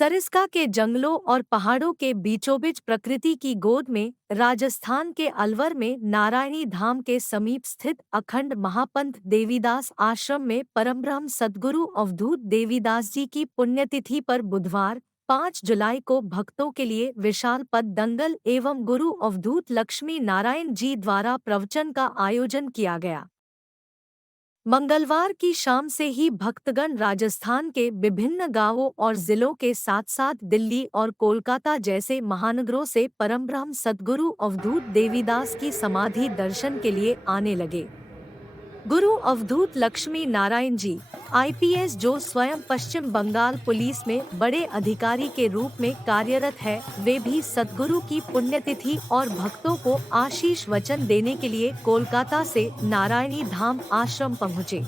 सरिस्का के जंगलों और पहाड़ों के बीचोंबीच प्रकृति की गोद में राजस्थान के अलवर में नारायणी धाम के समीप स्थित अखंड महापंथ देवीदास आश्रम में परमब्रह्म सद्गुरु अवधूत देवीदास जी की पुण्यतिथि पर बुधवार 5 जुलाई को भक्तों के लिए विशाल पद दंगल एवं गुरु अवधूत लक्ष्मी नारायण जी द्वारा प्रवचन का आयोजन किया गया। मंगलवार की शाम से ही भक्तगण राजस्थान के विभिन्न गांवों और जिलों के साथ साथ दिल्ली और कोलकाता जैसे महानगरों से परमब्रह्म सद्गुरु अवधूत देवीदास की समाधि दर्शन के लिए आने लगे। गुरु अवधूत लक्ष्मी नारायण जी आईपीएस, जो स्वयं पश्चिम बंगाल पुलिस में बड़े अधिकारी के रूप में कार्यरत है, वे भी सद्गुरु की पुण्यतिथि और भक्तों को आशीष वचन देने के लिए कोलकाता से नारायणी धाम आश्रम पहुँचे।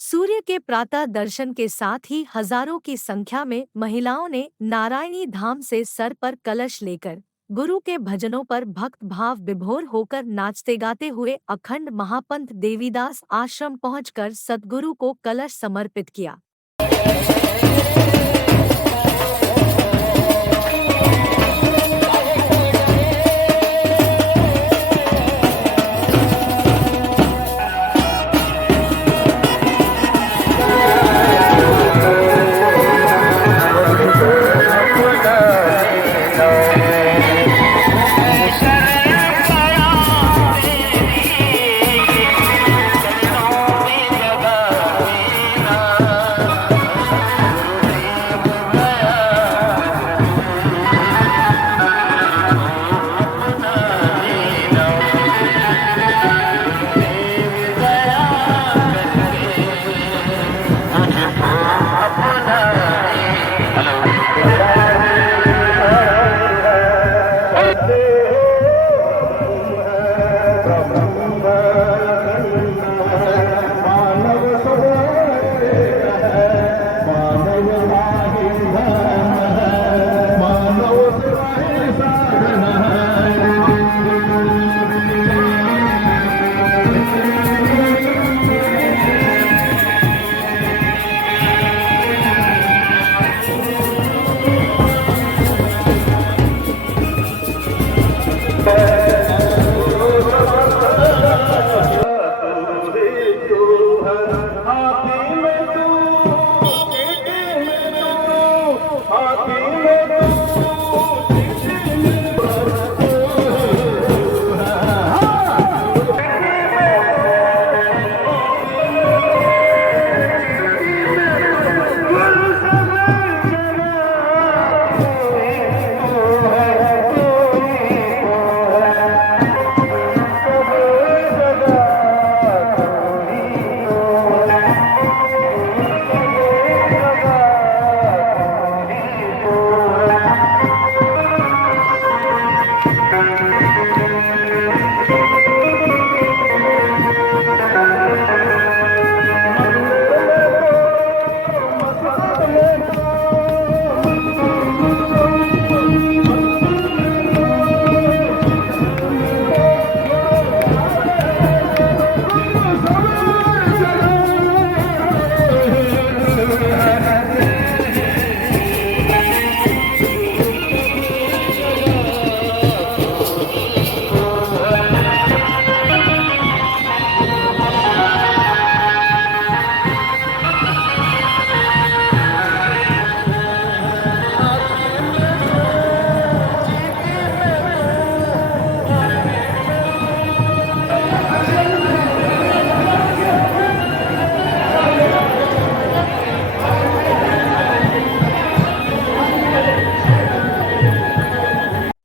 सूर्य के प्रातः दर्शन के साथ ही हजारों की संख्या में महिलाओं ने नारायणी धाम से सर पर कलश लेकर गुरु के भजनों पर भक्त भाव विभोर होकर नाचते गाते हुए अखंड महापंथ देवीदास आश्रम पहुंचकर सद्गुरु को कलश समर्पित किया। तू है हाथी में तू, चींटी में तू, हाथी में तू, चींटी में बस तू है।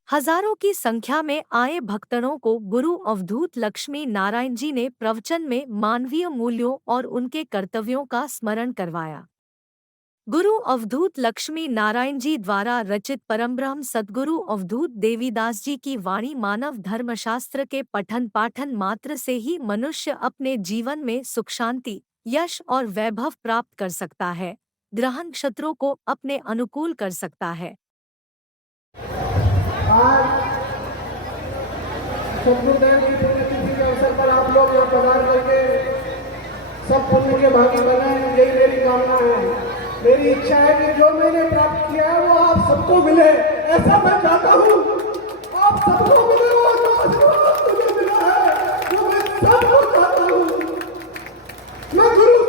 हजारों की संख्या में आए भक्तों को गुरु अवधूत लक्ष्मी नारायण जी ने प्रवचन में मानवीय मूल्यों और उनके कर्तव्यों का स्मरण करवाया। गुरु अवधूत लक्ष्मी नारायण जी द्वारा रचित परमब्रह्म सद्गुरु अवधूत देवीदास जी की वाणी मानव धर्मशास्त्र के पठन पाठन मात्र से ही मनुष्य अपने जीवन में सुख शांति, यश और वैभव प्राप्त कर सकता है, ग्रह नक्षत्रों को अपने अनुकूल कर सकता है। आज सद्गुरुदेव की पुण्यतिथि के अवसर पर आप लोग यहाँ पधार करके सब पुण्य के भागी बने, यही मेरी कामना है। मेरी इच्छा है कि जो मैंने प्राप्त किया है वो आप सबको मिले, ऐसा मैं चाहता हूँ। आप सबको मिले, वो जो आशीर्वाद मुझे मिला है वो मैं सबको चाहता हूँ। मैं गुरु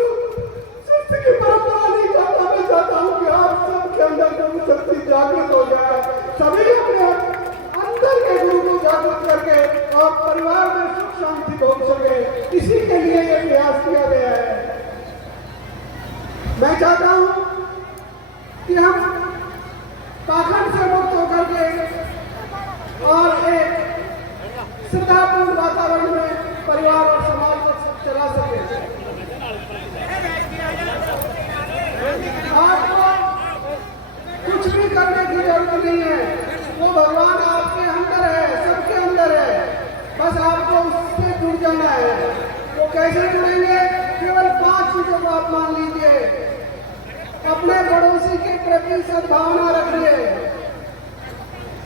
शिष्य की परंपरा नहीं चाहता, मैं चाहता हूँ कि आप सबके अंदर गुरु शक्ति जागृत हो जाए, सभी अपने अंदर के गुरु को जागृत करके और परिवार में सुख शांति भोग सके, इसी के लिए ये प्रयास किया गया है। मैं चाहता हूं कि हम पाखंड से मुक्त होकर के और एक श्रद्धापूर्ण वातावरण में परिवार और समाज को चला सके। आपको कुछ भी करने की जरूरत नहीं है, वो भगवान आपके अंदर है, सबके अंदर है, बस आपको उससे जुड़ जाना है। वो कैसे जुड़ेंगे? केवल 5 चीजों को आप मान लीजिए। अपने पड़ोसी के प्रति सद्भावना रखिए।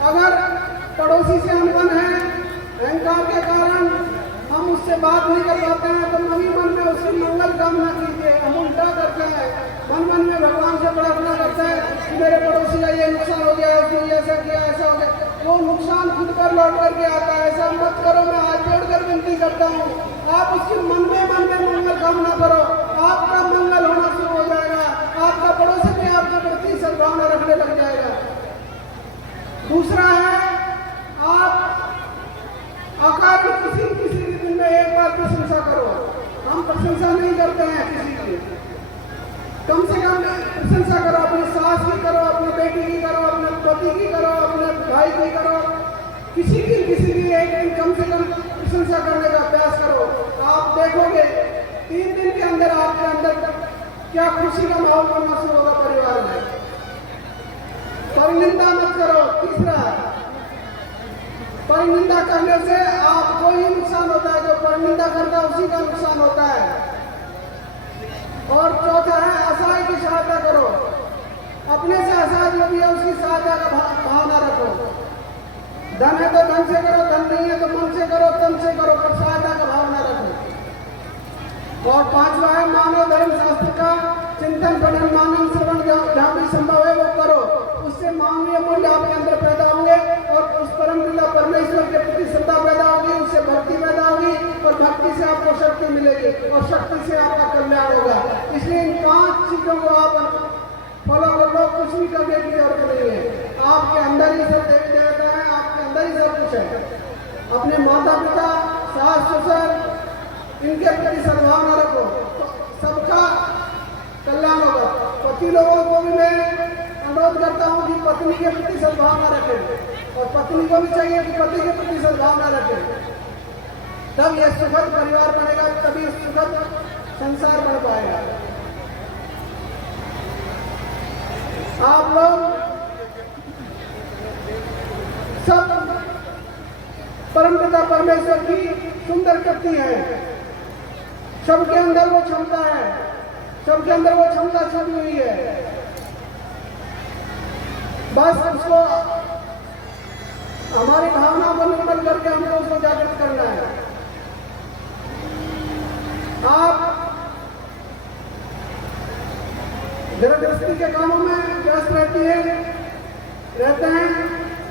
अगर पड़ोसी से अनबन है, अहंकार के कारण हम उससे बात नहीं कर पाते हैं, तो मन ही मन में उसकी मंगल कामना कीजिए। हम उल्टा करते हैं, मन मन में भगवान से प्रार्थना करते हैं कि मेरे पड़ोसी का ये नुकसान हो गया, उसने ऐसा किया, ऐसा हो गया। वो नुकसान खुद पर लौट करके आता है। ऐसा मत करो, मैं हाथ जोड़कर विनती करता हूँ। आप उसकी मन में मंगल कामना करो, आपका मंगल होना शुरू हो जाएगा, आपका पड़ोसी भी आपके प्रति सद्भावना रखने लग जाएगा। दूसरा है, आप आकार किसी भी दिन में एक बार प्रशंसा करो। हम प्रशंसा नहीं करते हैं किसी की, कम से कम प्रशंसा करो। अपनी सास की करो, अपनी बेटी की करो, अपने पति की करो, अपने भाई की करो, किसी की एक दिन कम से कम प्रशंसा करने का अभ्यास करो। आप देखोगे 3 दिन के अंदर आपके अंदर क्या खुशी का माहौल बनना शुरू होगा परिवार में। परनिंदा मत करो। तीसरा, परनिंदा करने से आपको ही नुकसान होता है, जो परनिंदा करता है उसी का नुकसान होता है। और चौथा है, असहाय की सहायता करो। अपने से असहाय जो भी है उसकी सहायता का भावना रखो। धन है तो धन से करो, धन नहीं है तो मन से करो, तन से करो, पर सहायता का भावना रखो। और 5वां है, मानव धर्म शास्त्र का चिंतन पठन मानव श्रवण जहाँ भी संभव है वो करो। उससे मानवीय मूल्य आपके अंदर पैदा होंगे और उस परम पिता परमेश्वर के प्रति श्रद्धा पैदा होगी, उससे भक्ति पैदा होगी और भक्ति से आपको शक्ति मिलेगी और शक्ति से आपका कल्याण होगा। इसलिए इन 5 चीजों को आप फॉलो कर लो, कुछ भी करने की जरूरत नहीं है। आपके अंदर ही सब देवी देवता है, आपके अंदर ही सब कुछ है। अपने माता पिता, सास ससुर, इनके प्रति सद्भावना रखो, सबका कल्याण होगा। पति लोगों को भी मैं अनुरोध करता हूँ कि पत्नी के प्रति सद्भावना रखें और पत्नी को भी चाहिए कि पति के प्रति सद्भावना रखें। तब यह सुखद परिवार बनेगा, तभी सुखद संसार बन पाएगा। आप लोग सब परमपिता परमेश्वर की सुंदर शक्ति है, सबके अंदर वो क्षमता है, सबके अंदर वो क्षमता छुपी हुई है। बस उसको हमारी भावना को निर्मल करके हमको उसको जागृत करना है। आप गृहस्थी के कामों में व्यस्त रहते हैं,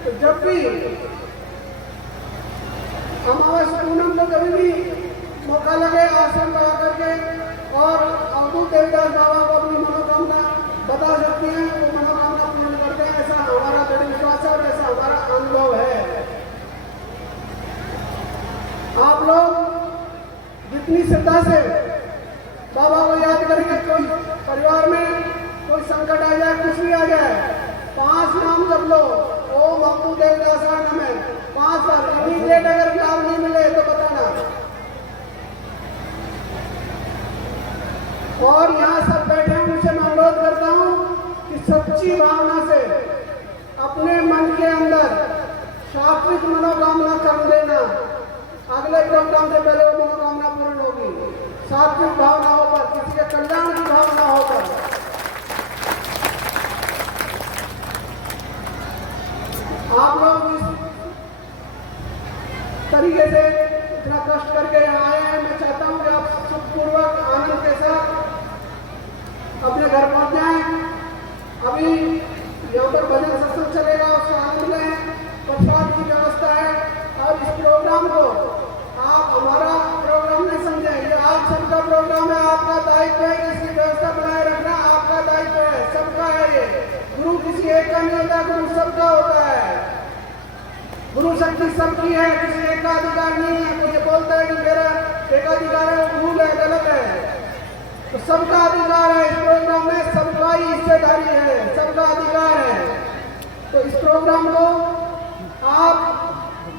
तो जब भी अमावस्या पूनम को कभी भी मौका लगे आश्रम में आकर के और अवधूत देवदास बाबा को अपनी मनोकामना बता सकती हैं, वो मनोकामना पूर्ण करते हैं। ऐसा हमारा दृढ़ विश्वास है और ऐसा हमारा अनुभव है। आप लोग जितनी श्रद्धा से बाबा को याद करेंगे, कोई परिवार में कोई संकट आ जाए, कुछ भी आ जाए, 5 नाम जप लो, ओम अवधूत देवदासाय नमः 5 बार। इमीडिएट अगर लाभ नहीं मिले तो बताना। और यहाँ सब बैठे हैं, उनसे मैं अनुरोध करता हूँ कि सच्ची भावना से अपने मन के अंदर सात्विक मनोकामना कर देना। अगले प्रोग्राम से पहले वो मनोकामना पूर्ण होगी। सात्विक भावना होकर, किसी के कल्याण की भावना होकर। आप लोग इस तरीके से इतना कष्ट करके आए हैं, मैं चाहता हूँ कि आप सुखपूर्वक आनंद के साथ अपने घर पहुंच जाएं। अभी यहाँ पर भजन सत्संग चलेगा, उसका आनंद लें, प्रसाद की व्यवस्था है। और इस प्रोग्राम को आप हमारा प्रोग्राम नहीं समझें, ये आप सबका प्रोग्राम है, आपका दायित्व है। इसकी व्यवस्था बनाए रखना आपका दायित्व है, सबका है। ये गुरु किसी एक का नहीं होता, गुरु सबका होता है। गुरु शक्ति सबकी है, किसी एक का अधिकार नहीं है। कोई ये बोलता है कि मेरा एकाधिकार है, वो भूल है, गलत है। तो सबका अधिकार है, इस प्रोग्राम में सबका ही हिस्सेदारी है, सबका अधिकार है। तो इस प्रोग्राम को आप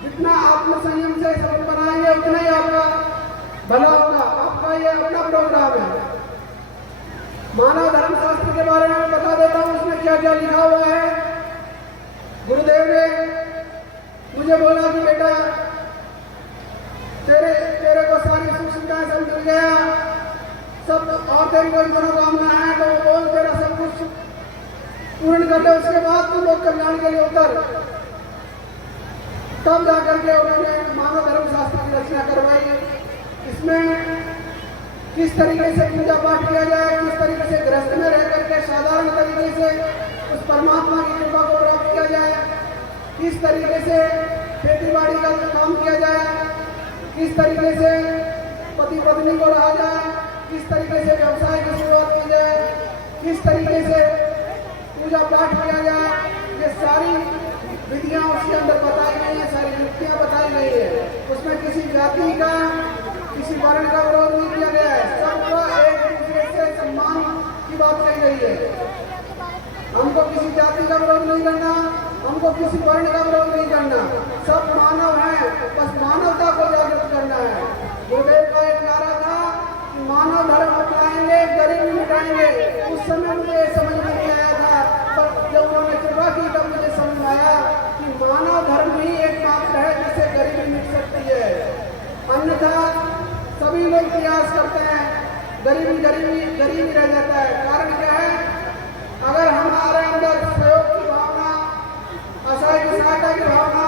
जितना आत्मसंयम से सफल बनाएंगे, उतना ही आपका भला होगा। आपका ये अपना प्रोग्राम है। मानव धर्म शास्त्र के बारे में बता देता हूँ, उसमें क्या क्या लिखा हुआ है। गुरुदेव ने मुझे बोला कि बेटा तेरे को सारी सुख सुविधाएं सब मिल गया, सब, और तेरी कोई मनोकामना है तो वो बोल, तेरा सब कुछ पूर्ण कर ले, उसके बाद तू लोक कल्याण के लिए उतर। तब जाकर के उन्होंने मानव धर्म शास्त्र की रचना करवाई। इसमें किस तरीके से पूजा पाठ किया जाए, किस तरीके से गृहस्थ में रह करके साधारण तरीके से उस परमात्मा की कृपा को प्राप्त किया जाए, किस तरीके से खेती बाड़ी का काम किया जाए, किस तरीके से पति पत्नी को रहा जाए, किस तरीके से व्यवसाय की शुरुआत की जाए, किस तरीके से पूजा पाठ किया जाए, ये सारी विधियां उसके अंदर बताई गई है, सारी युक्तियां बताई गई है। उसमें किसी जाति का, किसी वर्ण का विरोध नहीं किया गया है। सबका एक दूसरे से सम्मान की बात कही गई है। हमको किसी जाति का विरोध नहीं करना, हमको किसी वर्ण का विरोध नहीं करना। सब मानव हैं, बस मानवता को जागृत करना है। गुरुदेव का एक नारा था कि मानव धर्म अपनाएंगे, गरीबी मिटाएंगे। उस समय मुझे समझ में नहीं आया था, पर जब उन्होंने कृपा की तब मुझे समझ आया कि मानव धर्म ही एकमात्र है जिससे गरीबी मिट सकती है। अन्यथा सभी लोग प्रयास करते हैं, गरीबी रह जाता है। कारण क्या है? अगर हमारे अंदर सहयोग की भावना, असहाय की सहायता की भावना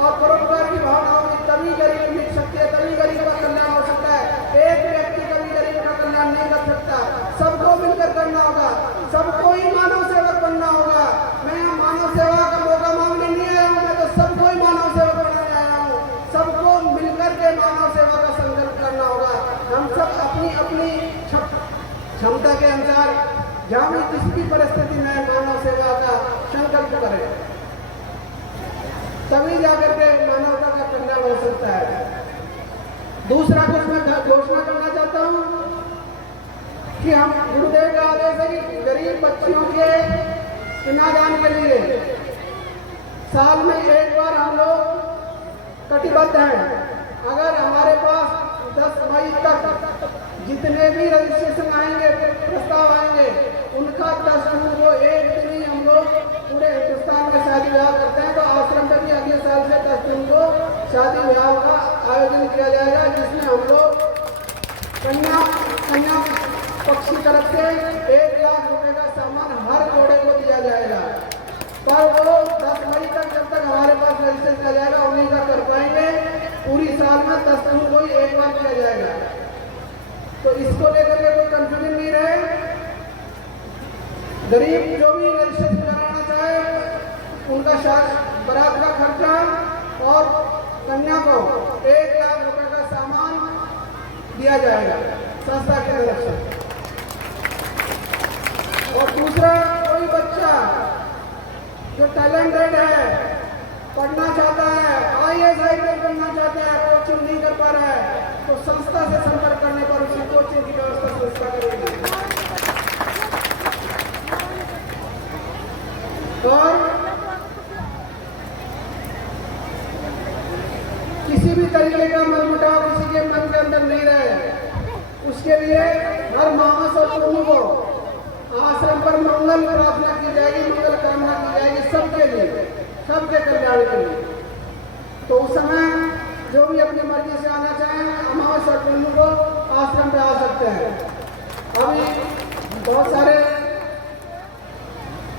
और परोपकार की भावना होगी, तभी गरीबी मिट सकती है, तभी गरीब का कल्याण हो सकता है। एक व्यक्ति कभी गरीब का कल्याण नहीं कर सकता, सबको मिलकर करना होगा, सबको ही मानव सेवक बनना होगा। मैं यहाँ मानव सेवा का मौका मांगने नहीं आया हूँ, मैं तो क्षमता के अनुसार जहाँ भी किसी भी परिस्थिति में मानव सेवा का संकल्प करें, तभी जाकर के मानवता का कल्याण हो सकता है। दूसरा कुछ मैं घोषणा करना चाहता हूँ कि हम गुरुदेव का आदेश है कि गरीब बच्चियों के कन्यादान के लिए साल में एक बार हम लोग कटिबद्ध हैं। अगर हमारे पास 10 मई तक जितने भी रजिस्ट्रेशन आएंगे, प्रस्ताव आएंगे, उनका 10 जून को एक दिन ही हम लोग पूरे हिंदुस्तान में शादी ब्याह करते हैं, तो आश्रम में भी अगले साल से 10 जून को शादी ब्याह का आयोजन किया जाएगा, जिसमें हम लोग कन्या पक्ष की तरफ से 1 लाख रुपए का सामान हर जोड़े को दिया जाएगा। पर वो 10 मई तक जब तक हमारे पास रजिस्टर किया जाएगा उन्हीं का कर पाएंगे। पूरी साल में 10 जून को ही एक बार किया जाएगा। तो इसको लेकर के कोई कंफ्यूजन नहीं रहे। गरीब जो भी रजिस्ट्रेशन कराना चाहे उनका बारात का खर्चा और कन्या को 1 लाख रुपए का सामान दिया जाएगा संस्था के तरफ से। और दूसरा, कोई बच्चा जो टैलेंटेड है, पढ़ना चाहता है, IAS IPS बनना चाहता है, कोचिंग नहीं कर पा रहा है, तो संस्था से संपर्क करने पर उसी कोचिंग की व्यवस्था संस्था करेगी। और किसी भी तरीके का मनमुटाव किसी के मन के अंदर नहीं रहे, उसके लिए हर मास और पूर्णिमा को आश्रम पर मंगल प्रार्थना की जाएगी, मंगल कामना की जाएगी सबके लिए, सबके कल्याण के लिए। तो उस समय जो भी अपनी मर्जी से आना चाहें, अमावस और पूर्णिमा को आश्रम पे आ सकते हैं। अभी बहुत सारे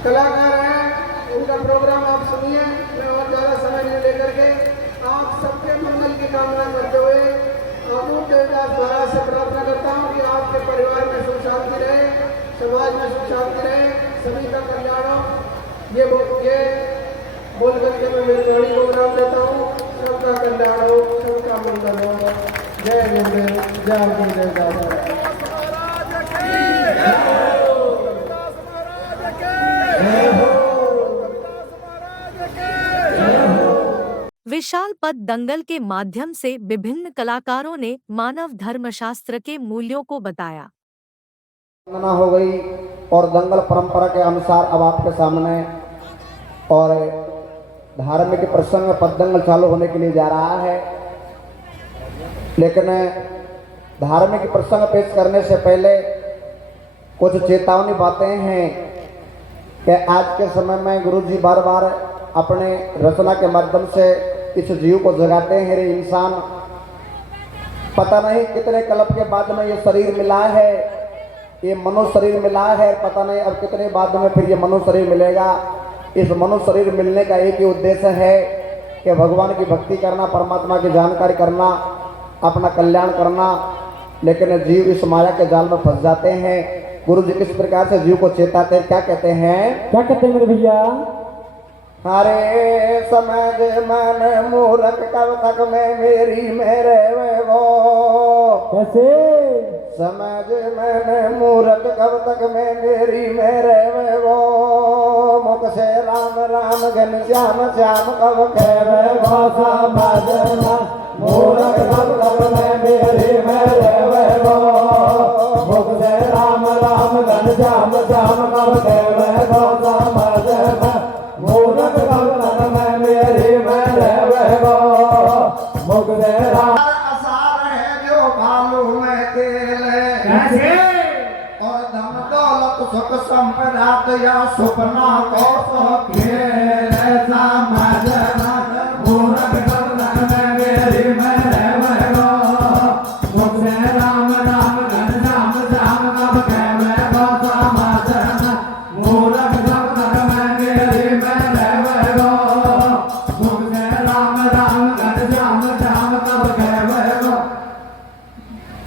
कलाकार हैं, उनका प्रोग्राम आप सुनिए। मैं और ज़्यादा समय नहीं लेकर के आप सबके मंगल की कामना करते हुए अमूर्त देवदास महाराज से प्रार्थना करता हूँ कि आपके परिवार में सुख शांति रहे, समाज में सुख शांति रहे, सभी का कल्याण हो। ये बोल करके मैं मेरी वाणी को विराम देता हूँ। सबका कल्याण हो, सबका मंगल हो। जय गुरुदेव, जय गुरुदेव दादा। विशाल पद दंगल के माध्यम से विभिन्न कलाकारों ने मानव धर्मशास्त्र के मूल्यों को बताया। हो गई और दंगल परंपरा के अनुसार अब आपके सामने और धार्मिक प्रसंग में पददंगल चालू होने के लिए जा रहा है। लेकिन धार्मिक प्रसंग पेश करने से पहले कुछ चेतावनी बातें हैं कि आज के समय में गुरुजी बार बार अपने रचना के माध्यम से इस जीव को जगाते हैं। रे इंसान, पता नहीं कितने कल्प के बाद में ये शरीर मिला है, ये मनुष्य शरीर मिला है, पता नहीं अब कितने बाद में फिर ये मनुष्य शरीर मिलेगा। इस मनुष्य शरीर मिलने का एक ही उद्देश्य है कि भगवान की भक्ति करना, परमात्मा की जानकारी करना, अपना कल्याण करना। लेकिन जीव इस माया के जाल में फंस जाते हैं। गुरु जी किस प्रकार से जीव को चेताते हैं, क्या कहते हैं? क्या कहते हैं मेरे भैया? अरे समझ मन मूर्ख कब तक में मेरी मेरे वो, कैसे समझ मन मूर्ख कब तक में मेरी मेरे वो, मुख से राम राम घन श्याम श्याम कब कहे वो, समझ मूर्ख कब तक में मेरी मेरे वो, मुख से राम राम घन श्याम श्याम कब कहे वो, समझ मूर्ख कब तक में मेरी मेरे वो, मुख से राम। आसार है जो मालूम है तेल और धन दौलत सुख संपदा या सुपना को सब खेल, समझ मूर्ख कब तक में मेरी मेरे वो, मुख से राम राम घन श्याम श्याम कब कहे वो, समझ मूर्ख कब तक में मेरी मेरे वो, मुख से राम राम घन श्याम श्याम कब कहे वो।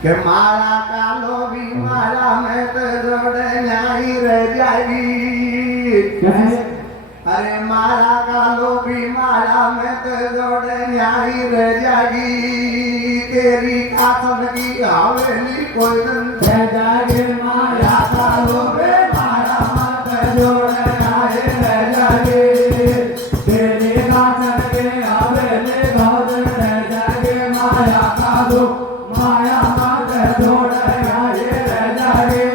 के माला का लोभी माला में तो जोड़े न्याई रह जाएगी। अरे माला का लोभी माला में तो जोड़े न्याई रह जाएगी। तेरी कासन की हवेली कोई दिन रह जागे माया का लोभे माया मत जोड़े आए रह जागे तेरे नाचन के आवेले गौर रह जागे माया का लोभ माया मत जोड़े आए रह जागे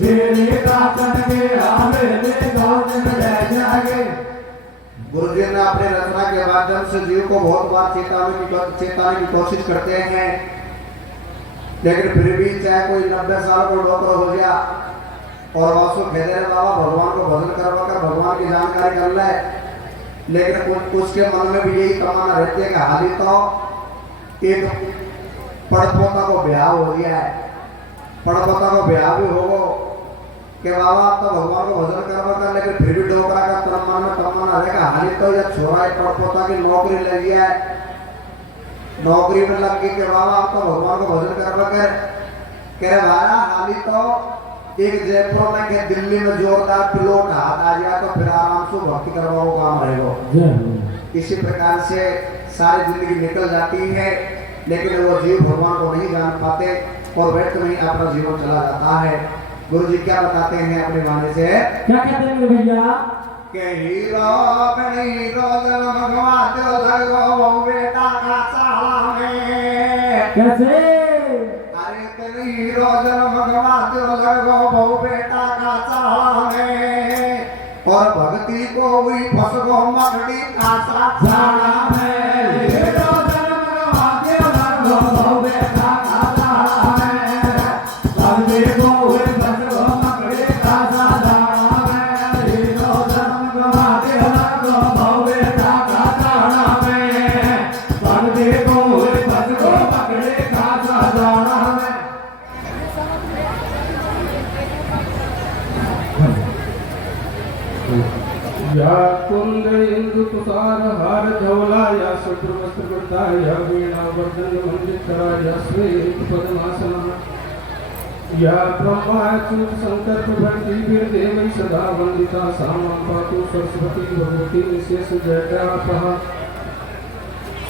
तेरे नाचन के आवेले गौर रह जागे। गुरुजी ने अपने रचना के माध्यम से जीव को बहुत बार चेताने की कोशिश करते हैं, लेकिन फिर भी चाहे कोई 90 साल को डॉक्टर हो गया और वासु कहते रहे बाबा भगवान को भजन करवा कर भगवान की जानकारी कर ले, लेकिन उसके मन में भी यही तमन्ना रहती है कि हाल ही तो एक पड़पोता को ब्याह हो गया है, पड़पोता को ब्याह भी होगा कि बाबा आप तो भगवान को भजन करवा कर, लेकिन फिर भी डोकरा का तमन्ना में तमन्ना रहेगा हाल ही तो यह छोरा है पड़पोता की नौकरी लग गया है, नौकरी में लग गई कि बाबा आप तो भगवान को भजन करवा कर कह भाया हाल ही तो एक जयपुर में के दिल्ली में जोरदार पिलोट हाथ आ गया तो फिर आराम से भक्ति करवाओ काम रहेगा। इसी प्रकार से सारी जिंदगी निकल जाती है, लेकिन वो जीव भगवान को नहीं जान पाते और व्यर्थ में अपना जीवन चला जाता है। गुरु जी क्या बताते हैं अपने गाने से, क्या कहते हैं भैया के हीरो जन भगवान दिल लगो बेटा का साला में कैसे अरे तेरे हीरो जन भगवान दिल लगो बेटा का साला में और भक्ति को हुई फसगो मगड़ी का साला में हीरो जन भगवान दिल लगो बेटा का साला में भक्ति को हुई फसगो मगड़ी का साला में हीरो जन भगवान दिल लगो बेटा का साला में भक्ति को हुई फसगो मगड़ी का साला में। या कुंद इंदु तुषार हार धवला या शुभ्र वस्त्र वृता या वीणा वर्धन मंडितरा या श्वेत पद्मासना या ब्रह्माच्युत शंकर प्रभृति वीरदेवै सदा वंदिता सामा पातु सरस्वती भगवती निशेष जयतापहा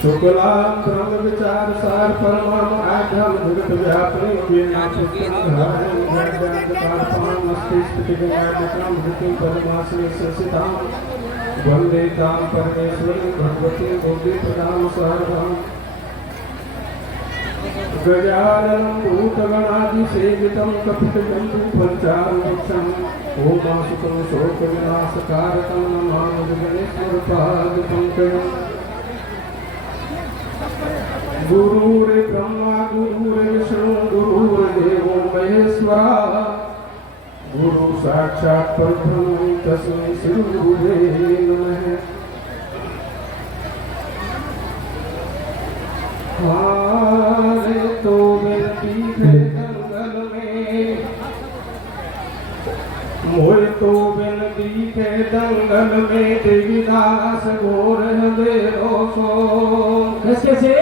शुक्लां ब्रह्म विचार सार परमाम आध्यात्म जगत व्यापनी वीणा पुस्तकाधारं ज्ञानदानकारपां मस्तिष्कटिगणादिकां भृतिं पद्मासने संस्थितां वन्दे तां परमेश्वरीं भगवतीं बुद्धिप्रदां शारदां गजाननं भूतगणादिसेवितं कपितजम्बूफलचारुभक्षम् ओमासुतं शोकविनाशकारकं नमामि गणेश्वरपादपङ्कजम्। गुरुरे ब्रह्मा गुरुरे विष्णु गुरुर्देवो महेश्वरा गुरु साक्षात् परब्रह्म तस्मै श्री गुरुवे नमः। हारे तो विनती है दंगल में मोए तो विनती है दंगल में देवीदास घोर अंधेरो सो कैसे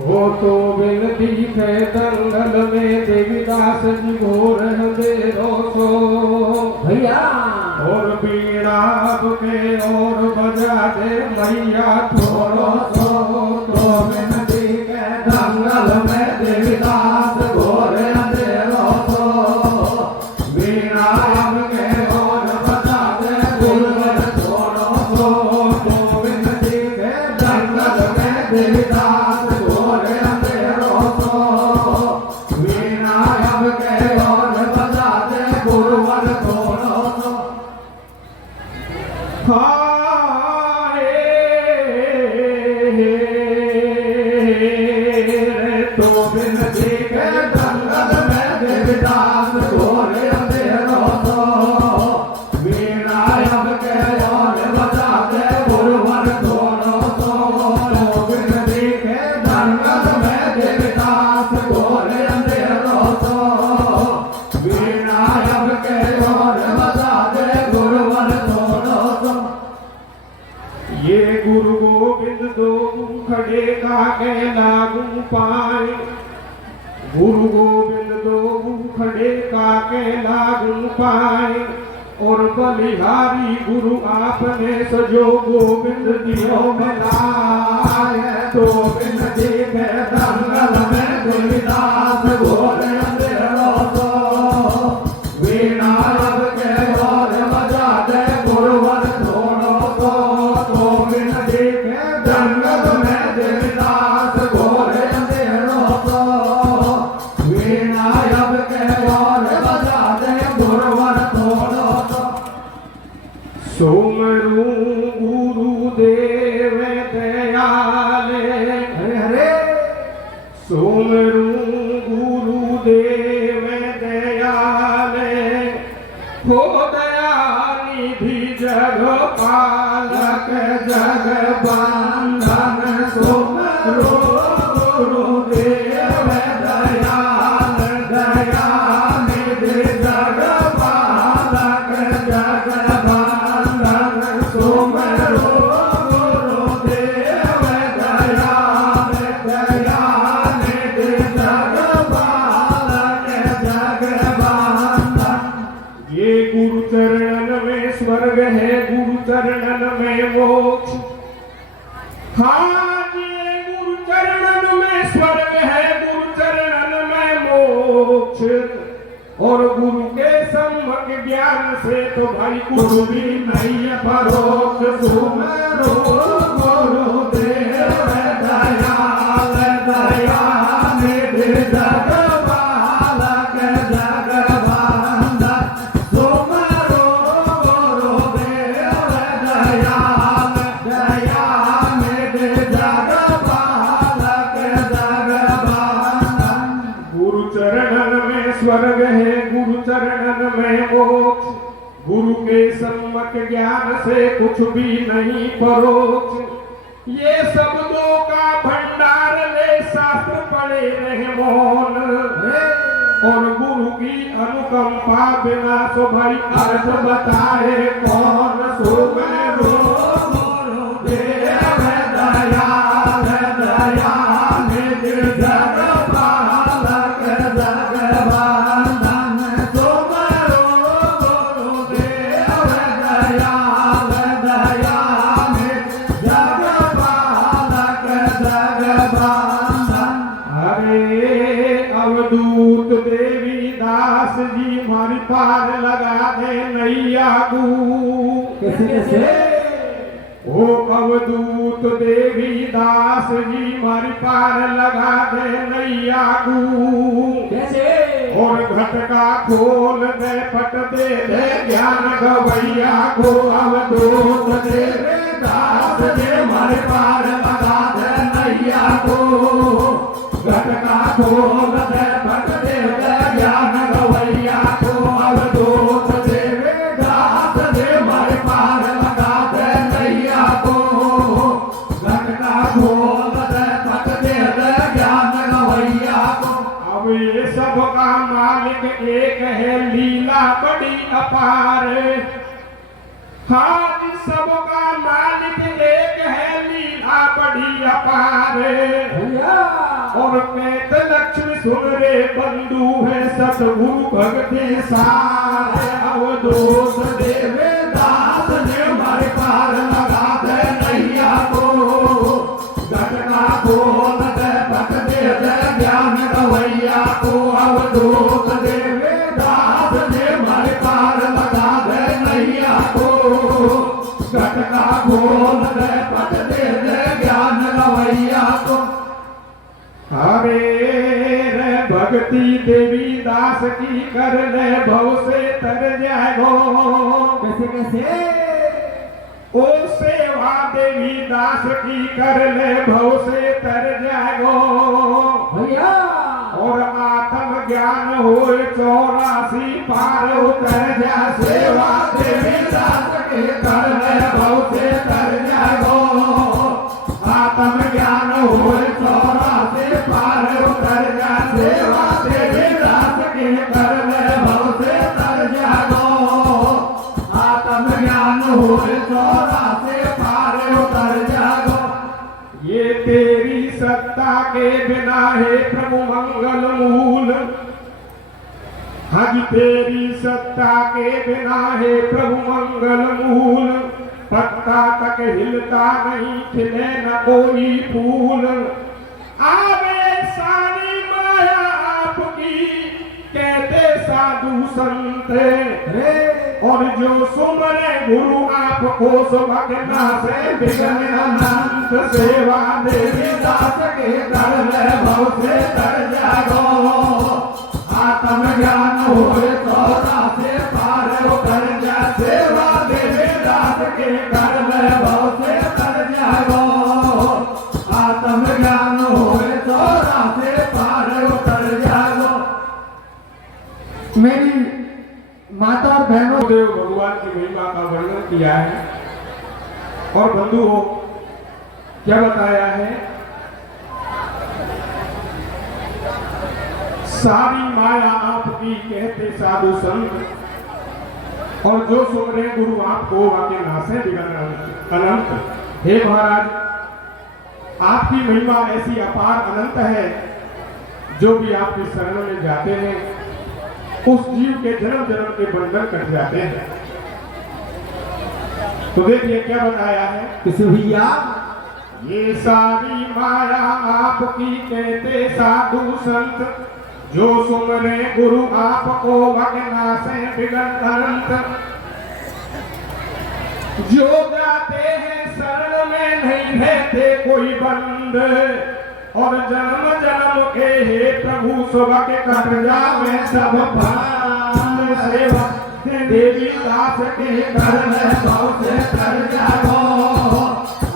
हो तो विनती है दंगल में देवीदास जी घोर अंधेरो सो भैया और बीणा के और बजा दे मैया थोड़ो सो तो विनती है दंगल में देवीदास घोर अंधेरो सो बीणा के और बजा दे गुरुवर थोड़ो सो तो विनती है दंगल में देवीदास घोर अंधेरो सो बीणा के और बजा दे गुरुवर थोड़ो सो। तो विनती के दंगल में देवीदास घोर अंधेरो सो बीणा के और बजा दे गुरुवर थोड़ो सो तो विनती के दंगल में देवीदास घोर अंधेरो सो बीणा के और बजा दे गुरुवर थोड़ो सो। ये गुरु गोविंद दो खड़े काके लागू पाए गुरु गोविंद दो खड़े काके लागू पाए और बलिहारी गुरु आपने सजो गोविंद दियो मिलाए तो बिन देखे दंगल में देवीदास घोर हो दयानिधि जग पालक जग बंधन सुमरो गुरुदेव दयाल दयानिधि जग पालक जग बंधन सुमरो गुरुदेव दयाल दयानिधि जग पालक जग बंधन। ये गुरु चरणन में स्वर्ग है, गुरु चरणन में मोक्ष। हाँ, ये गुरु चरणन में स्वर्ग है, गुरु चरणन में मोक्ष। और गुरु के सम्मक ज्ञान से तो भाई कुछ भी नहीं है परोक्ष। सुमरो गुरुदेव दयाल दयानिधि जग पालक जग बंधन सुमरो गुरुदेव दयाल दयानिधि जग पालक जग बंधन। गुरु चरणन में स्वर्ग है, गुरु चरणन में मोक्ष। गुरु के सम्मत ज्ञान से कुछ भी नहीं परोक्ष। ये शब्दों का भंडार ले शास्त्र पढ़े रहे मौन। और गुरु की अनुकंपा बिना तो भाई अर्थ बताए कौन। सुमरो गुरुदेव दयाल दयानिधि जग पालक जग बंधन सुमरो गुरुदेव दयाल दयानिधि जग पालक जग बंधन। अरे अवधूत देवी दास जी मारी पार लगा दे नैया गू। कैसे कैसे ओ अवधूत देवी दास जी मारी पार लगा दे नैया गू। कैसे और घटका खोल दे पट दे दे ज्ञान गवैया को। अवधूत देवी दास जी मारी पार लगा दे नैया को। घटका खोल दे पट दे दे ज्ञान गवैया को। अवधूत देवी दास जी मारी पार लगा दे नैया को। घटका खोल दे पट दे दे ज्ञान गवैया को। अब ये सब का मालिक एक है, लीला बड़ी अपार। हाँ, सबका मालिक एक है, लीला बड़ी अपार। भैया और कहत लक्ष्मी सुन रे बंधु है, सतगुरु भक्ति सार। अवधूत देवे दास ने मारे पार लगा दे नैया को। घटका खोल दे पट दे दे ज्ञान गवैया को। अवधूत देवे दास ने मारे पार लगा दे नैया को। घटका खोल दे पट दे दे ज्ञान गवैया को। हरे रे भक्ति देवी दास की कर ले भव से तर जाएगो। कैसे कैसे ओ सेवा देवी दास की कर ले भव से तर जाएगो। भैया और आत्म ज्ञान होए 84 पार उतर जा। सेवा देवी दास की कर ले भव से तर जाएगो। आत्म ज्ञान होए 84 पार उतर जा। सेवा देवी दास की कर ले भव से तर जाएगो। आत्म ज्ञान होए 84 पार उतर जाएगो। ये तेरी सत्ता के बिना है प्रभु मंगल मूल। हज तेरी सत्ता के बिना है प्रभु मंगल मूल। पत्ता तक हिलता नहीं, खिले न कोई फूल। आवे सारी माया आपकी कहते साधु संत। और जो सुमरे गुरु आपको सुभगना से विघ्न अनंत। सेवा देवी दास के कर ले भव से तर जागो। आत्म ज्ञान होए 84 पार उतर जा। सेवा देवी दास के कर ले भव से तर जागो। आत्म ज्ञान होए 84 पार उतर जागो। मेरी माता और बहनों देव भगवान की महिमा का वर्णन किया है और बंधुओं क्या बताया है। सारी माया आपकी कहते साधु संत और जो सुमरे गुरु आपको आके नासे बिगड़ अनंत। हे महाराज, आपकी महिमा ऐसी अपार अनंत है, जो भी आपकी शरण में जाते हैं उस जीव के जन्म जन्म के बंधन कट जाते हैं। तो देखिए क्या बताया है। किसी भैया ये सारी माया आपकी कहते साधु संत, जो सुमरे गुरु आपको वगना से बिगड़ अनंत। जो जाते हैं शरण में नहीं रहते कोई बंद, और जन्म जन्म के हे प्रभु सुबह के कट जावे सब बंद। सेवा देवी दास के कर में सौ से कर जाओ,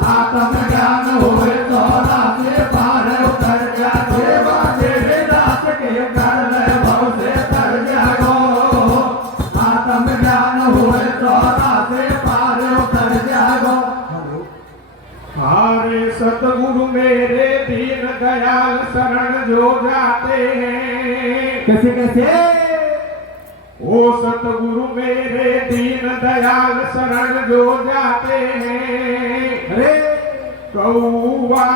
आत्म ज्ञान होए तोरा से पार उतर जा। सेवा देवी दास के कर में सौ से कर जाओ, आत्म ज्ञान होए तोरा से पार उतर जाओ। हारे सतगुरु मेरे दीन दयाल शरण जो जाते हैं। कैसे कैसे ओ सतगुरु मेरे दीन दयाल शरण जो जाते हैं। अरे कौवा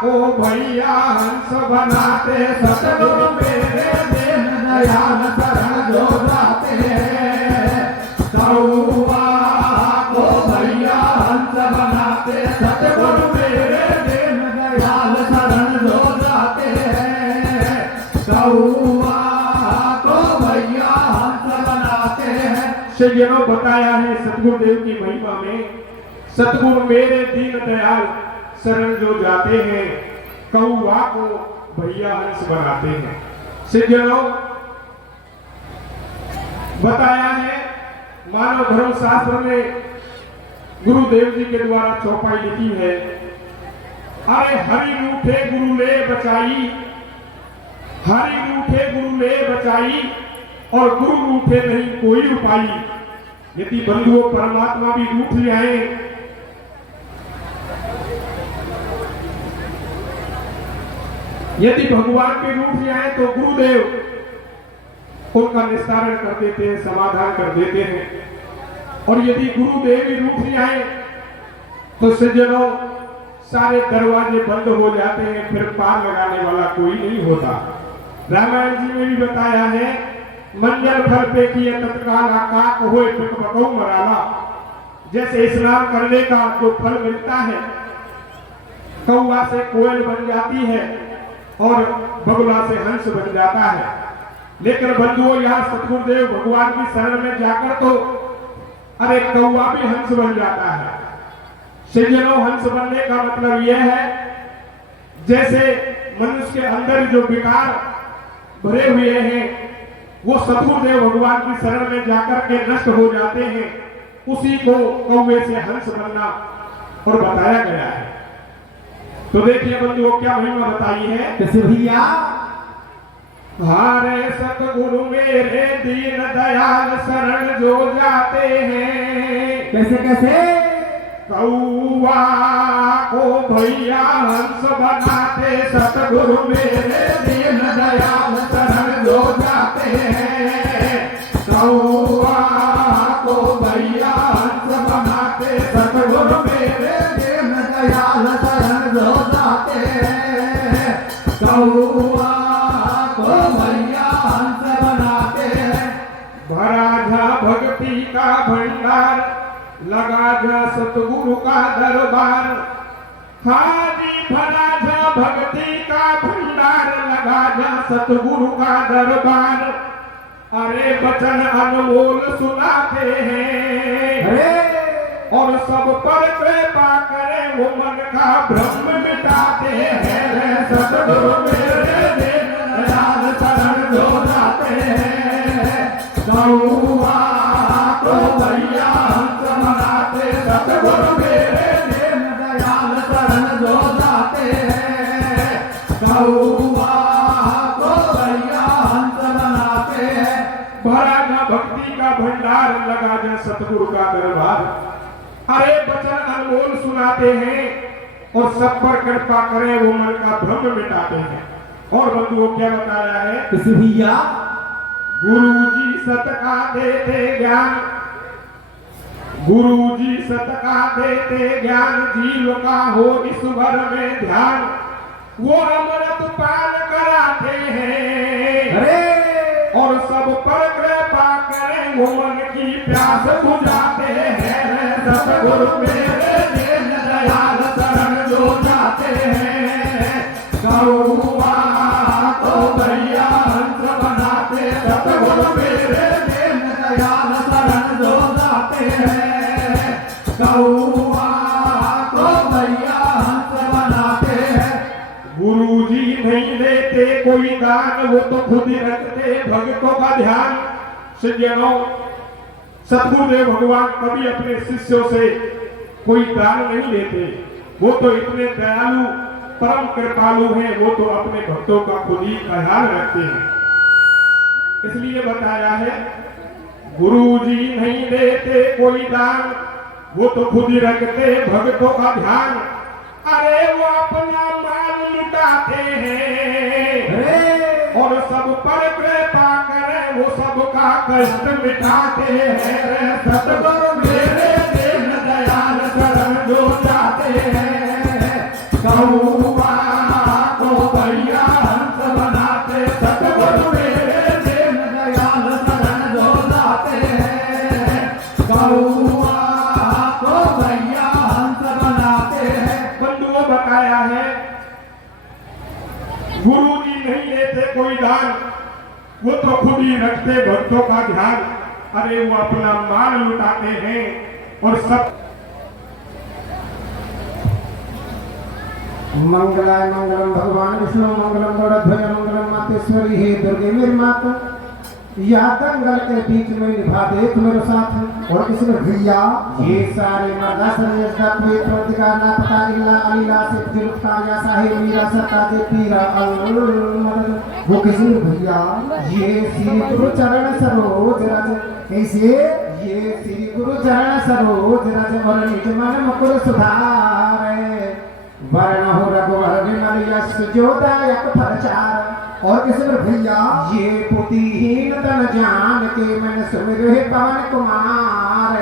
को भैया हंस बनाते, सतगुरु मेरे दीन दयाल शरण जो जाते हैं। कौवा को भैया हंस बनाते, सतगुरु मेरे दीन दयाल शरण जो जाते हैं। कौवा को भैया हंस बनाते हैं। सज्जनों बताया है सतगुरुदेव की महिमा में, सतगुरु मेरे दीन दयाल शरण जो जाते हैं, कौवा को भैया हंस बनाते हैं। सज्जनों बताया है मानव धर्म शास्त्र में गुरुदेव जी के द्वारा चौपाई लिखी है। अरे हरि रूठे गुरु ले बचाई, हरि रूठे गुरु ले बचाई, और गुरु रूठे नहीं कोई उपाई। यदि बंधुओं परमात्मा भी रूठ जाए, यदि भगवान भी रूठ जाए तो गुरुदेव उनका निस्तारण कर देते हैं, समाधान कर देते हैं। और यदि गुरुदेव ही रूठ जाए तो सज्जनों सारे दरवाजे बंद हो जाते हैं, फिर पार लगाने वाला कोई नहीं होता। रामायण जी में भी बताया है, मंजल फल पे किए तत्काल काक होए पिकपकौ मराला। जैसे स्नान करने का जो फल मिलता है, कौवा से कोयल बन जाती है और बगुला से हंस बन जाता है। लेकिन बंधुओं यहाँ सतगुरुदेव भगवान की शरण में जाकर तो अरे कौवा भी हंस बन जाता है। सज्जनों हंस बनने का मतलब यह है, जैसे मनुष्य के अंदर जो विकार भरे हुए हैं वो सतगुरुदेव भगवान की शरण में जाकर के नष्ट हो जाते हैं, उसी को कौवे से हंस बनना और बताया गया है। तो देखिए बंधुओं क्या महिमा बताई है। कैसे भैया हारे सतगुरु मेरे दीन दयाल शरण जो जाते हैं। कैसे कैसे कौवा को भैया हंस बनाते, सतगुरु मेरे दीन दयाल शरण जो जाते हैं। कौवा को भैया हंस बनाते, सतगुरु मेरे दीन दयाल शरण जो जाते हैं। कौवा को भैया हंस बनाते हैं। भरा जा भक्ति का भंडार, लगा जा सतगुरु का दरबार। हाजी भरा जा भक्ति का भंडार, लगा जा सतगुरु का दरबार। अरे वचन अनमोल सुनाते हैं और सब पर कृपा करे, वो मन का भ्रम मिटाते हैं। सतगुरु मेरे दीन दयाल शरण जो जाते हैं। कौवा को भैया हंस बनाते, सतगुरु मेरे दीन दयाल शरण जो जाते हैं। कौवा को भैया हंस बनाते हैं। भरा भक्ति का भंडार लगा जय सतगुरु का दरबार। अरे वचन अनमोल सुनाते हैं और सब पर कृपा करें वो मन का भ्रम मिटाते हैं। और बंधुओं क्या बताया है कैसे भैया? गुरु जी सतका देते ज्ञान, गुरु जी सतका देते ज्ञान, जीव का हो ईश्वर में ध्यान, वो अमृत पान कराते हैं। अरे और सब पर कृपा करें वो मन की प्यास बुझाते हैं। सतगुरु मेरे दीन दयाल शरण जो जाते हैं, गौवा तो भैया हंस बनाते। सतगुरु मेरे दीन दयाल शरण जो जाते हैं, गौवा तो भैया हंस बनाते हैं। गुरु जी नहीं लेते कोई दान, वो तो खुद ही रखते भक्तों का ध्यान। सज्जनों, सतगुरुदेव भगवान कभी अपने शिष्यों से कोई दान नहीं लेते। वो तो इतने दयालु परम कृपालु हैं, वो तो अपने भक्तों का खुद ही ख्याल रखते हैं। इसलिए बताया है गुरु जी नहीं देते कोई दान, वो तो खुद ही रखते भक्तों का ध्यान। अरे वो अपना माल लुटाते हैं और सब पर कृपा करें वो सबका कष्ट मिटाते हैं। सतगुरु मेरे दीन दयाल शरण जो जाते हैं, गौवा को भैया हंस बनाते। सतगुरु मेरे दीन दयाल शरण जो जाते हैं, गौवा को भैया हंस बनाते हैं। बंधुओं बताया है गुरु जी नहीं लेते कोई दान, वो तो खुद ही रखते भक्तों का ध्यान। अरे वो अपना माल लुटाते हैं और सब। मंगलाय मंगलम भगवान विष्णु मंगलम गौड़ध्वज मंगलम मातेश्वरी हे दुर्गे मेरी माता। या दंगल के बीच में निभा दे मेरे साथ। और किसी ने भैया ये सारे मर्दा सरेस्ता कोई प्रतिका ना पता इल्ला अलीला से दिलता या साहिब मीरा सता दे पीरा मदद। वो किसी ने भैया ये श्री गुरु चरण सरोज रज, कैसे ये श्री गुरु चरण सरोज रज और निज मन मुकुर सुधारे। वर्ण हो रघुवर विमल यश जोदायक फलचार। और किसी ने भैया ये पुतिहीन तन जान के मन सुमिर पवन कुमार।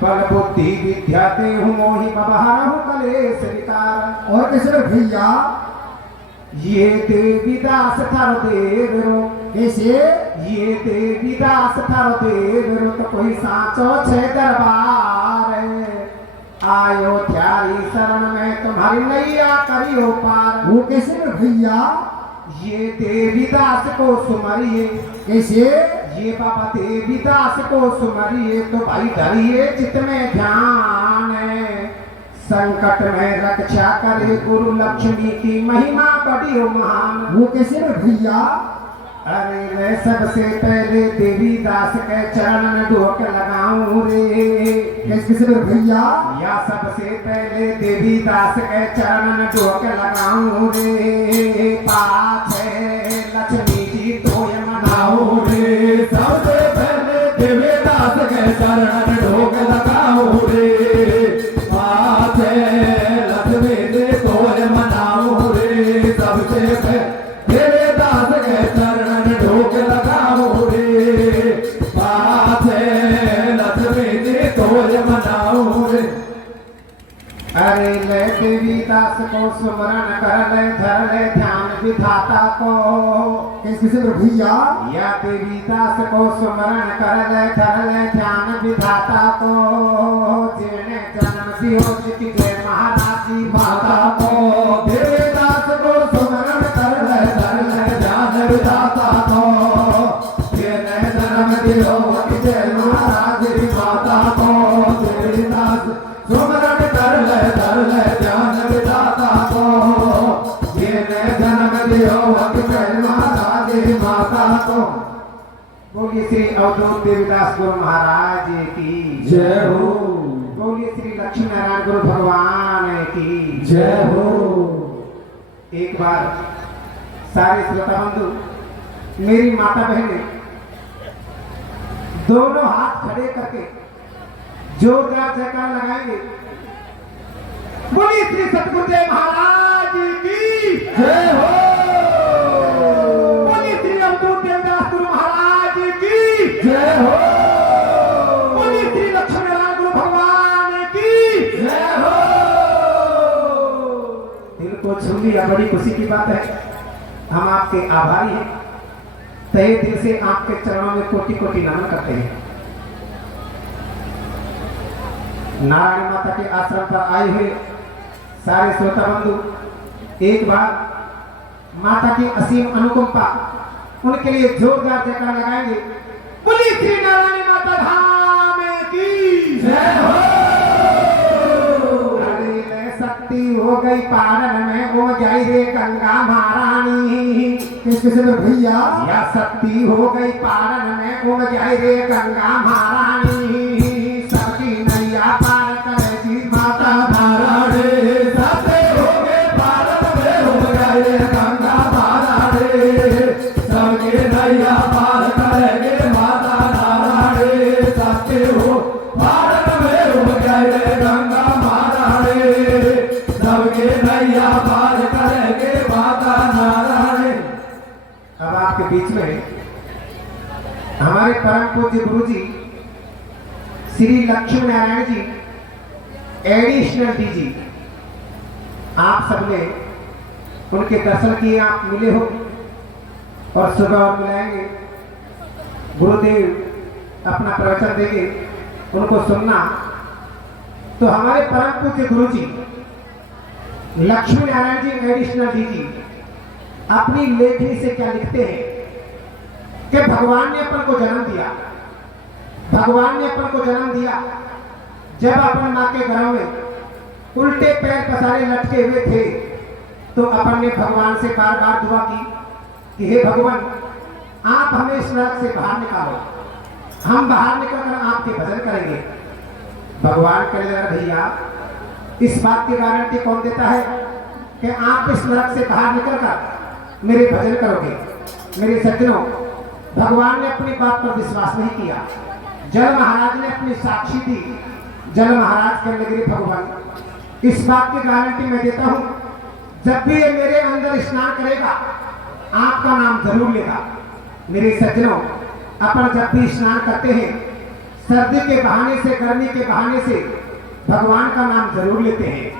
बल बुद्धि विद्या ते हूँ मोहि बबहरहु कलेश विकार। और किसी ने भैया ये देवीदास थारो देवरो, कैसे ये देवीदास थारो देवरो तो कोई साचो छे दरबार। आयो त्यारी शरण में तुम्हारी नैया करियो पार। वो कैसे में भैया ये देवीदास को सुमरिए, कैसे ये बाबा देवीदास को सुमरिए तो भाई धरिए चित्त में ध्यान। संकट में रक्षा करे गुरु लक्ष्मी की महिमा बड़ी महान। वो कैसे में भैया अरे मैं सबसे पहले देवीदास के चरण में ढोक लगाऊं रे। किसी ने भैया या सबसे पहले देवीदास के चरण में ढोक लगाऊं रे। पाछे लक्ष्मी जी तो ये मनाऊं रे। सबसे पहले देवीदास के चरण में ढोक लगाऊं रे। पाछे लक्ष्मी जी तो ये मनाऊं रे। सबसे पहले देवीदास के चरण ढोक लगाओ रे। पाछे लक्ष्मी जी तोय मनाओ रे। अरे ले देवीदास को सुमरण कर ले धर ले ध्यान विधाता को। किसी से भैया या देवीदास को सुमरण कर ले धर ले ध्यान विधाता को। जिन्हें जन्म दियो की जय महाराज जी माता को। देवीदास को सुमरण कर ले धर ले ध्यान विधाता को। जिन्हें जन्म दियो की जय महाराज जी माता को। देवीदास सुमरण कर ले धर ले ध्यान विधाता को। जिन्हें जन्म दियो की जय महाराज जी माता को। बोलिए श्री अवधूत देवीदास गुरु महाराज की जय हो। बोलिए श्री लक्ष्मी नारायण गुरु भगवान की जय हो। एक बार सारे श्रोता बंधु मेरी माता बहने दोनों हाथ खड़े करके जोरदार जयकार लगाएंगे। बोलिए श्री सतगुरुदेव महाराज की जय हो। बोलिए श्री अवधूत देवदास गुरु महाराज की जय हो। बोलिए श्री लक्ष्मण नारायण गुरु भगवान की जय हो। दिल को छू लिया, बड़ी खुशी की बात है। हम आपके आभारी हैं, तहे दिल से आपके चरणों में कोटि कोटि नमन करते हैं। नारायण माता के आश्रम पर आए हुए सारे श्रोता बंधु एक बार माता की असीम अनुकंपा उनके लिए जोरदार जयकार लगाएंगे। बोलिए श्री नारायण माता धाम की जय हो। अरे शक्ति हो गई पारण में हो जाई रे गंगा महारानी। किसके से भैया? या शक्ति हो गई पारण में हो जाई रे गंगा महारानी। सबकी नैया पार करे जी माता धाराणे। सबके हो गए भारत में हो जाई रे गंगा महारानी। सबके नैया पार करेंगे माता धाराणे। सबके हो भारत में हो जाई रे गंगा महारानी। सबके नैया पार करेंगे माता नारायण। अब आपके बीच में हमारे परम पूज्य गुरु जी श्री लक्ष्मण नारायण जी एडिशनल डीजी, आप सबने उनके दर्शन किए, आप मिले हो और सुबह और मिलाएंगे। गुरुदेव अपना प्रवचन देंगे, उनको सुनना। तो हमारे परम पूज्य गुरु जी लक्ष्मण नारायण जी एडिशनल डीजी अपनी लेखनी से क्या लिखते हैं कि भगवान ने अपन को जन्म दिया। भगवान ने अपन को जन्म दिया जब अपन मां के घरों में उल्टे पैर पसारे लटके हुए थे, तो अपन ने भगवान से बार बार दुआ की कि हे भगवान, आप हमें इस नरक से बाहर निकालो, हम बाहर निकलकर आपके भजन करेंगे। भगवान कहने लगा, भैया इस बात की गारंटी कौन देता है कि आप इस नरक से बाहर निकलकर मेरे भजन करोगे। मेरे सज्जनों, भगवान ने अपनी बात पर विश्वास नहीं किया। जल महाराज ने अपनी साक्षी दी। जल महाराज कहने लगे, भगवान इस बात की गारंटी मैं देता हूं, जब भी ये मेरे अंदर स्नान करेगा आपका नाम जरूर लेगा। मेरे सज्जनों, अपन जब भी स्नान करते हैं, सर्दी के बहाने से, गर्मी के बहाने से भगवान का नाम जरूर लेते हैं।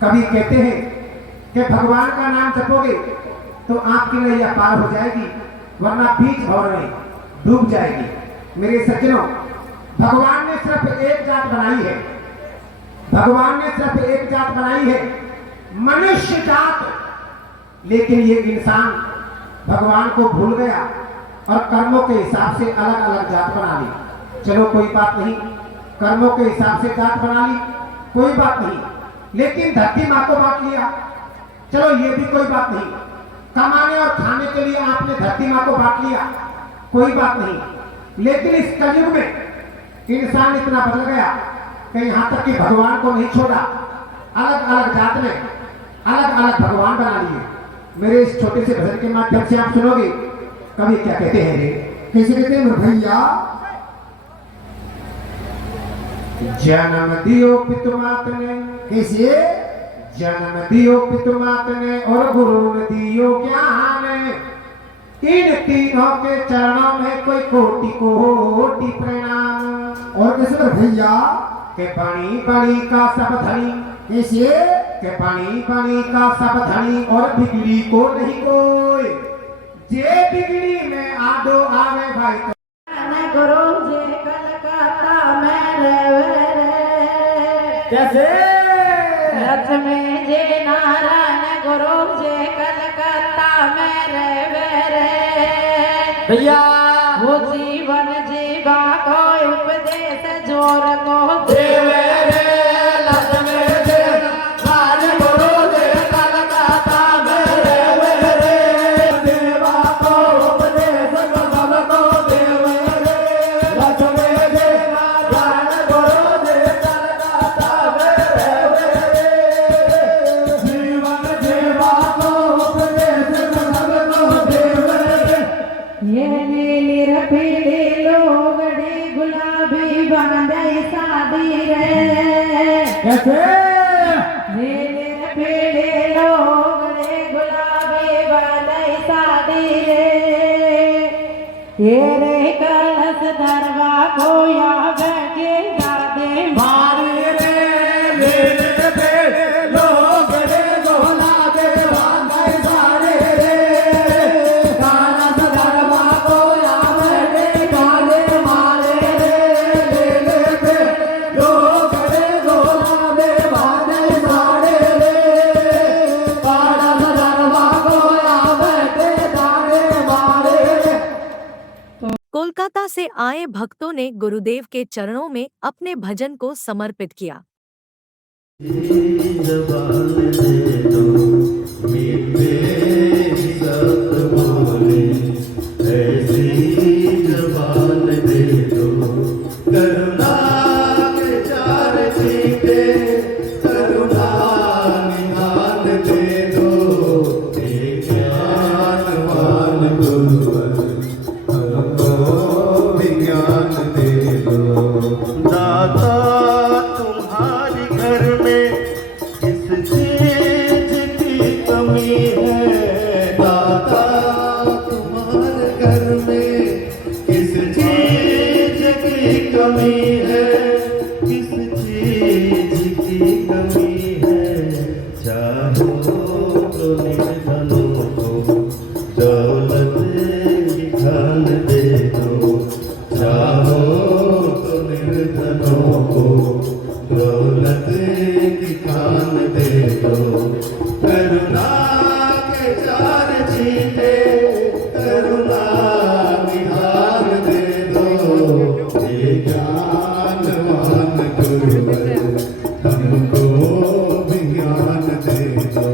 कभी कहते हैं कि भगवान का नाम जपोगे तो आपकी नैया पार हो जाएगी, वरना बीच भंवर में डूब जाएगी। मेरे सज्जनों, भगवान ने सिर्फ एक जात बनाई है। भगवान ने सिर्फ एक जात बनाई है, मनुष्य जात। लेकिन ये इंसान भगवान को भूल गया और कर्मों के हिसाब से अलग अलग जात बना ली। चलो कोई बात नहीं, कर्मों के हिसाब से जात बना ली, कोई बात नहीं। लेकिन धरती माँ को बांट लिया, चलो ये भी कोई बात नहीं। कमाने और खाने के लिए आपने धरती माँ को बांट लिया, कोई बात नहीं। लेकिन इस कलयुग में इंसान इतना बदल गया कि यहाँ तक कि भगवान को नहीं छोड़ा, अलग अलग जात में अलग अलग भगवान बना लिए। मेरे इस छोटे से भजन के माध्यम से आप सुनोगे कभी क्या कहते हैं रे, कैसे कहते हैं भैया? जन्म दियो पितु मात ने, कैसे? जन्म दियो पितु मात ने और गुरु ने दियो ज्ञान। इन तीनों के चरणों में कोई कोटि कोटि प्रणाम। और कैसे भैया? के बणी बणी का सब धनी, कैसे? के बणी बणी का सब धनी और बिगड़ी को नहीं कोई। जे बिगड़ी में आदो आवे भाई तो गुरु जी कलकत्ता में रहे। कैसे? लक्ष्मी जी नारायण गुरु जी कलकत्ता में रहे। भैया वो जीवन जीवा को उपदेश जोर को देवे रे। लक्ष्मी जी नारायण गुरु जी कलकत्ता में रहे रे। देवा को उपदेश सबको देवे रे। लक्ष्मी जी नारायण गुरु जी कलकत्ता में रहे रे। जीवन जीवा को उपदेश सबको देवे रे। ये नीली रफीली लोगड़ी बांधे शादी रे कैसे नीले पीले लोग रे गुलाबी बांधे शादी रे ये रे कलश दरवा को या बैठे दादे मारे रे नीले पीले लोग रे गुलाबी बांधे सारे रे कलश दरवा को या बैठे दादे मारे रे नीले पीले लोग रे गुलाबी बांधे सारे रे कलश दरवा को या बैठे दादे मारे रे। कोलकाता से आए भक्तों ने गुरुदेव के चरणों में अपने भजन को समर्पित किया। दाता तुम्हारी घर में किस चीज की कमी है दाता तुम्हारे घर में किस चीज की कमी है किस चीज की कमी है चाहो तो निर्धनों को दौलत की खान दे दो चाहो तो निर्धनों को दौलत की खान दे दो करुणा के चार छींटे करुणा निधान दे दो हे ज्ञानवान गुरुवर हमको विज्ञान दे दो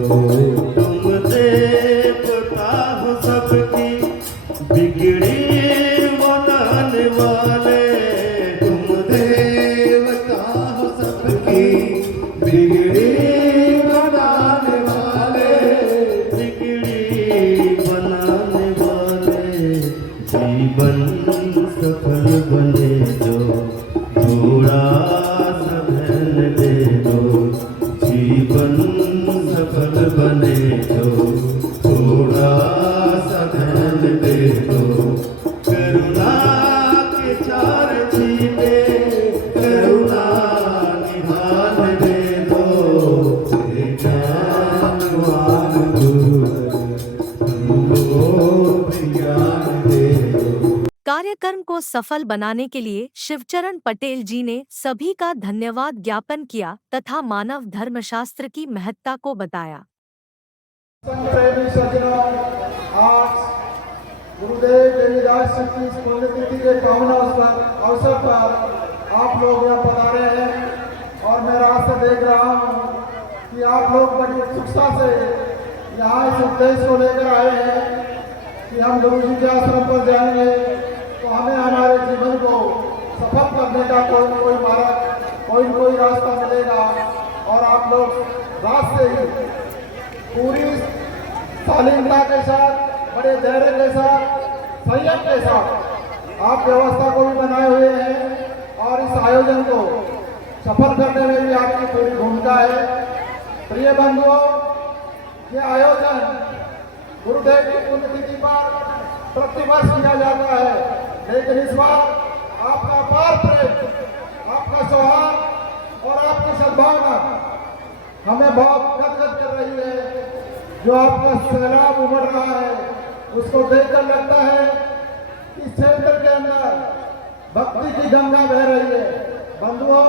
तुम देवता हो सबकी बिगड़ी बनाने वाले तुम देवता हो सबकी बिगड़ी बनाने वाले बिगड़ी बनाने वाले जीवन सफल बने जो थोड़ा सा ध्यान दे दो जीवन सफल बने जो थोड़ा सा ध्यान दे दो करुणा के चार छींटे करुणा निधान दे दो हे ज्ञानवान गुरुवर हमको विज्ञान दे दो। कार्यक्रम को सफल बनाने के लिए शिवचरण पटेल जी ने सभी का धन्यवाद ज्ञापन किया तथा मानव धर्मशास्त्र की महत्ता को बताया। प्रेमी सज्जनों, आज गुरुदेव देवीदास जी की पुण्यतिथि के पावन अवसर पर आप लोग यहाँ पधारे हैं और मैं रास्ता देख रहा हूँ कि आप लोग बड़ी उत्सुकता से यहाँ इस उद्देश्य को लेकर आए हैं कि हम गुरु जी के आश्रम पर जाएंगे तो हमें हमारे जीवन को सफल करने का कोई मार्ग कोई रास्ता मिलेगा और आप लोग रास्ते ही पूरी शालीनता के साथ बड़े धैर्य के साथ संयम के साथ आप व्यवस्था को भी बनाए हुए हैं और इस आयोजन को सफल करने में भी आपकी पूरी भूमिका है। प्रिय बंधुओं, ये आयोजन गुरुदेव की पुण्यतिथि पर प्रतिवर्ष किया जाता है, लेकिन इस बार आपका अपार प्रेम, आपका सौहार्द और आपकी सद्भावना हमें बहुत गदगद कर रही है। जो आपका सैलाब उमड़ रहा है उसको देखकर लगता है कि इस क्षेत्र के अंदर भक्ति की गंगा बह रही है। बंधुओं,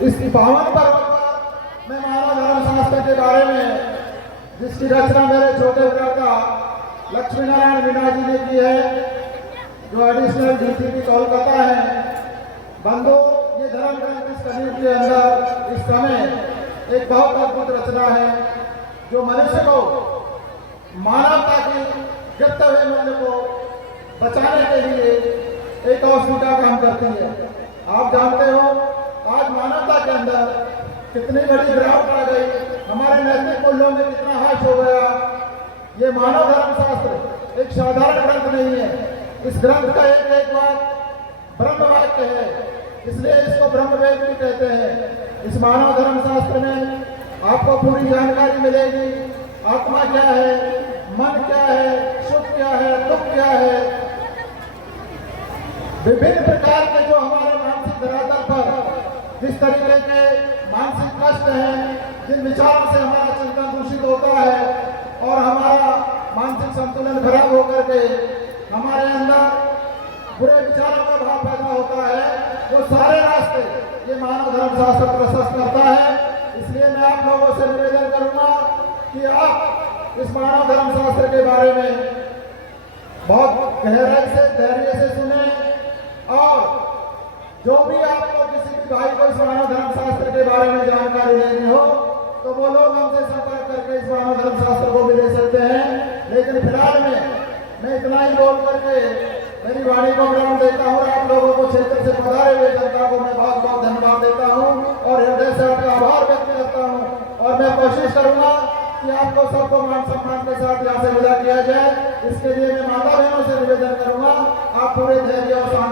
इस पावन पर्व पर मैं मानव धर्मशास्त्र के बारे में जिसकी रचना मेरे छोटे भ्राता लक्ष्मी नारायण मीना जी ने की है, जो एडिशनल डीसीपी कोलकाता है। बंधु, ये धर्म ग्रंथ इस कलयुग के अंदर इस समय एक बहुत अद्भुत रचना है जो मनुष्य को मानवता की गिरते हुए मूल्य को बचाने के लिए एक औषधि का काम करती है। आप जानते हो आज मानवता के अंदर कितनी बड़ी गिरावट आ गई, हमारे नैतिक मूल्यों में कितना हाश हो गया। ये मानव धर्म शास्त्र एक साधारण ग्रंथ नहीं है। इस ग्रंथ का एक एक बात ब्रह्म वाक्य है, इसलिए इसको ब्रह्मवेद भी कहते हैं। इस मानव धर्म शास्त्र में आपको पूरी जानकारी मिलेगी। आत्मा क्या है, मन क्या है, सुख क्या है, दुख क्या है, विभिन्न प्रकार के जो हमारे मानसिक धरातल पर जिस तरीके के मानसिक कष्ट हैं, जिन विचारों से हमारा चिंतन दूषित होता है और हमारा मानसिक संतुलन खराब होकर के हमारे अंदर बुरे विचारों का भाव पैदा होता है, वो सारे रास्ते ये मानव धर्म शास्त्र प्रशस्त करता है। इसलिए मैं आप लोगों से निवेदन करूंगा कि आप इस मानव धर्म शास्त्र के बारे में बहुत गहराई से, धैर्य से सुने और जो भी आपको किसी भी भाई को इस मानव धर्म शास्त्र के बारे में जानकारी लेनी हो तो वो लोग हमसे संपर्क करके इस मानव धर्म शास्त्र को भी ले सकते हैं। लेकिन फिलहाल में मैं इतना ही बोल करके मेरी वाणी को विराम देता हूँ। आप लोगों को क्षेत्र से पधारे हुए जनता को मैं बहुत बहुत धन्यवाद देता हूँ और हृदय से आपका आभार व्यक्त करता हूँ और मैं कोशिश करूंगा कि आपको सबको मान सम्मान के साथ यहाँ से विदा किया जाए। इसके लिए मैं माता बहनों से निवेदन करूंगा, आप पूरे धैर्य और शांति